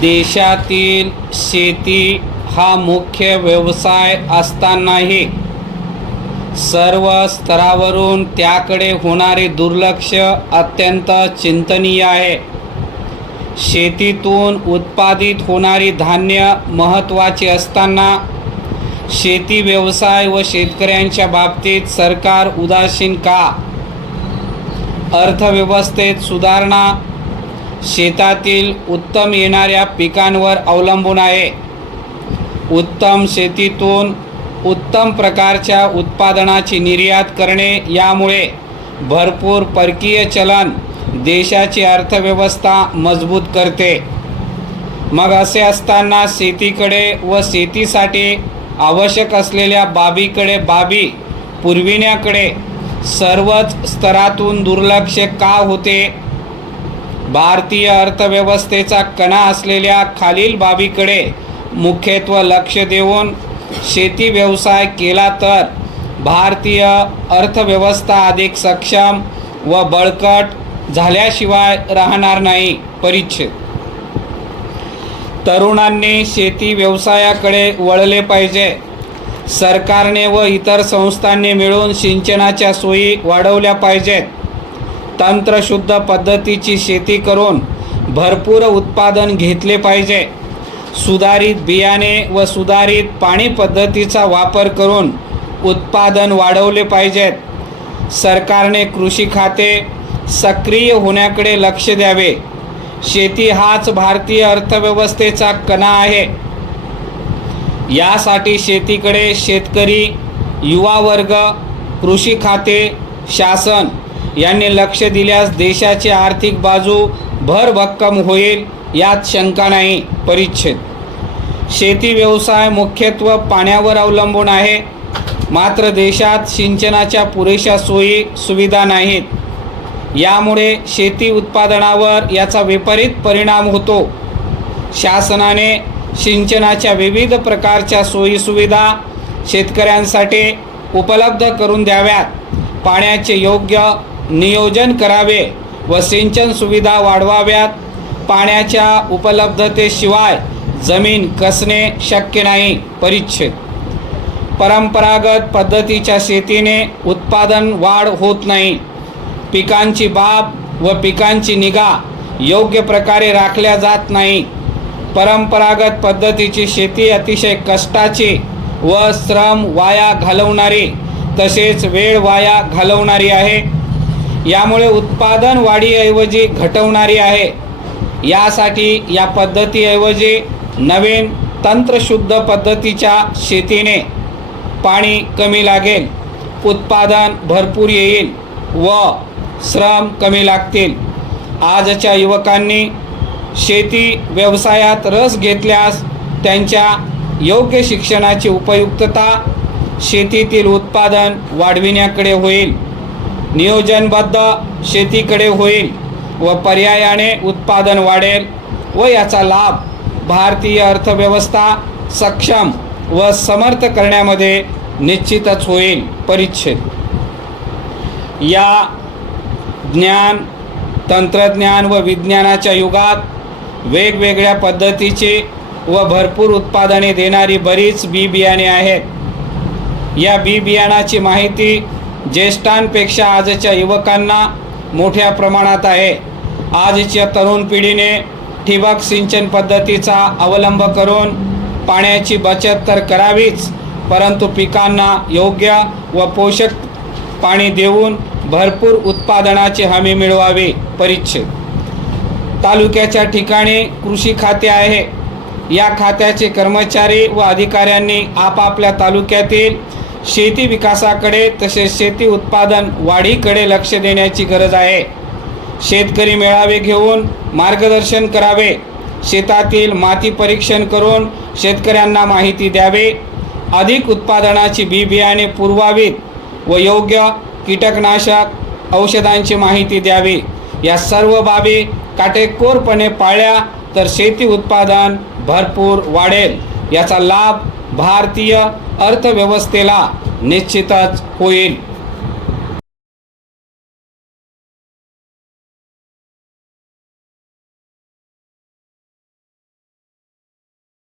देशातील शेती हा मुख्य व्यवसाय असतानाही सर्व स्तरावरून त्याकडे होणारे दुर्लक्ष अत्यंत चिंतनीय आहे. शेतीतून उत्पादित होणारी धान्य महत्त्वाची असताना शेती व्यवसाय व शेतकऱ्यांच्या बाबतीत सरकार उदासीन का? अर्थव्यवस्थेत सुधारणा शेतातील उत्तम येणाऱ्या पिकांवर अवलंबून आहे. उत्तम शेतीतून उत्तम प्रकारच्या उत्पादनाची निर्यात करणे यामुळे भरपूर परकीय चलन देशाची अर्थव्यवस्था मजबूत करते. मग असे असताना शेतीकडे व शेतीसाठी आवश्यक असलेल्या बाबी पुरविण्याकडे सर्वच स्तरातून दुर्लक्ष का होते? भारतीय अर्थव्यवस्थेचा कणा असलेल्या खालील बाबीकडे मुख्यत्वे लक्ष देऊन शेती व्यवसाय केला तर भारतीय अर्थव्यवस्था अधिक सक्षम व बळकट झाल्याशिवाय राहणार नाही. परिच्छेद. तरुणांनी शेती व्यवसायाकडे वळले पाहिजे. सरकारने व इतर संस्थांनी मिळून सिंचनाच्या सोयी वाढवल्या पाहिजेत. तंत्रशुद्ध पद्धतीची शेती करून भरपूर उत्पादन घेतले पाहिजे. सुधारित बियाणे व सुधारित पाणी पद्धतीचा वापर करून उत्पादन वाढवले पाहिजेत. सरकारने कृषी खाते सक्रिय होण्याकडे लक्ष द्यावे. शेती हाच भारतीय अर्थव्यवस्थेचा कणा आहे. यासाठी शेतीकडे शेतकरी, युवा वर्ग, कृषी खाते, शासन यांनी लक्ष दिल्यास देशाची आर्थिक बाजू भरभक्कम होईल यात शंका नाही. परिच्छेद. शेती व्यवसाय मुख्यत्वे पाण्यावर अवलंबून आहे. मात्र देशात सिंचनाच्या पुरेशा सोयी सुविधा नाहीत. यामुळे शेती उत्पादनावर याचा विपरीत परिणाम होतो. शासनाने सिंचनाच्या विविध प्रकारच्या सोयी सुविधा शेतकऱ्यांसाठी उपलब्ध करून द्याव्यात. पाण्याचे योग्य नियोजन करावे व सिंचन सुविधा वाढवाव्यात. पाण्याच्या उपलब्धतेशिवाय जमीन कसणे शक्य नाही. परिच्छेद. परंपरागत पद्धतीच्या शेतीने उत्पादन वाढ होत नाही. पिकांची बाब व पिकांची निगा योग्य प्रकारे राखल्या जात नाही. परंपरागत पद्धतीची शेती अतिशय कष्टाची व श्रम वाया घालवणारी तसेच वेळ वाया घालवणारी आहे. यामुळे उत्पादन वाढीऐवजी घटवणारी आहे. यासाठी या पद्धतीऐवजी नवीन तंत्रशुद्ध पद्धतीच्या शेतीने पाणी कमी लागेल, उत्पादन भरपूर येईल व श्रम कमी लागतील. आजच्या युवकांनी शेती व्यवसायात रस घेतल्यास त्यांच्या योग्य शिक्षणाची उपयुक्तता शेतीतील उत्पादन वाढविण्याकडे होईल, नियोजनबद्ध शेतीकडे होईल व पर्यायाने उत्पादन वाढेल व याचा लाभ भारतीय अर्थव्यवस्था सक्षम व समर्थ करण्यामध्ये निश्चितच होईल. परिच्छेद. या ज्ञान, तंत्रज्ञान व विज्ञानाच्या युगात वेगवेगळ्या पद्धतीचे व भरपूर उत्पादने देणारी बरीच बी बियाणे आहेत. या बी बियाणाची माहिती ज्येष्ठांपेक्षा आजच्या युवकांना मोठ्या प्रमाणात आहे. आजच्या तरुण पिढीने ठिबक सिंचन पद्धतीचा अवलंब करून पाण्याची बचत तर करावीच, परंतु पिकांना योग्य व पोषक पाणी देऊन भरपूर उत्पादनाची हमी मिळवावी. परिच्छेद. तालुक्याच्या ठिकाणी कृषी खाते आहे. या खात्याचे कर्मचारी व अधिकाऱ्यांनी आपापल्या तालुक्यातील शेती विकासाकडे तसेच शेती उत्पादन वाढीकडे लक्ष देण्याची गरज आहे. शेतकरी मेळावे घेऊन मार्गदर्शन करावे. शेतातील माती परीक्षण करून शेतकऱ्यांना माहिती द्यावे. अधिक उत्पादनाची बी बियाणे पुरवावीत व योग्य कीटकनाशक औषधांची माहिती द्यावी. या सर्व बाबी काटेकोरपणे पाळल्या तर शेती उत्पादन भरपूर वाढेल. याचा लाभ भारतीय अर्थव्यवस्थेला निश्चितच होईल.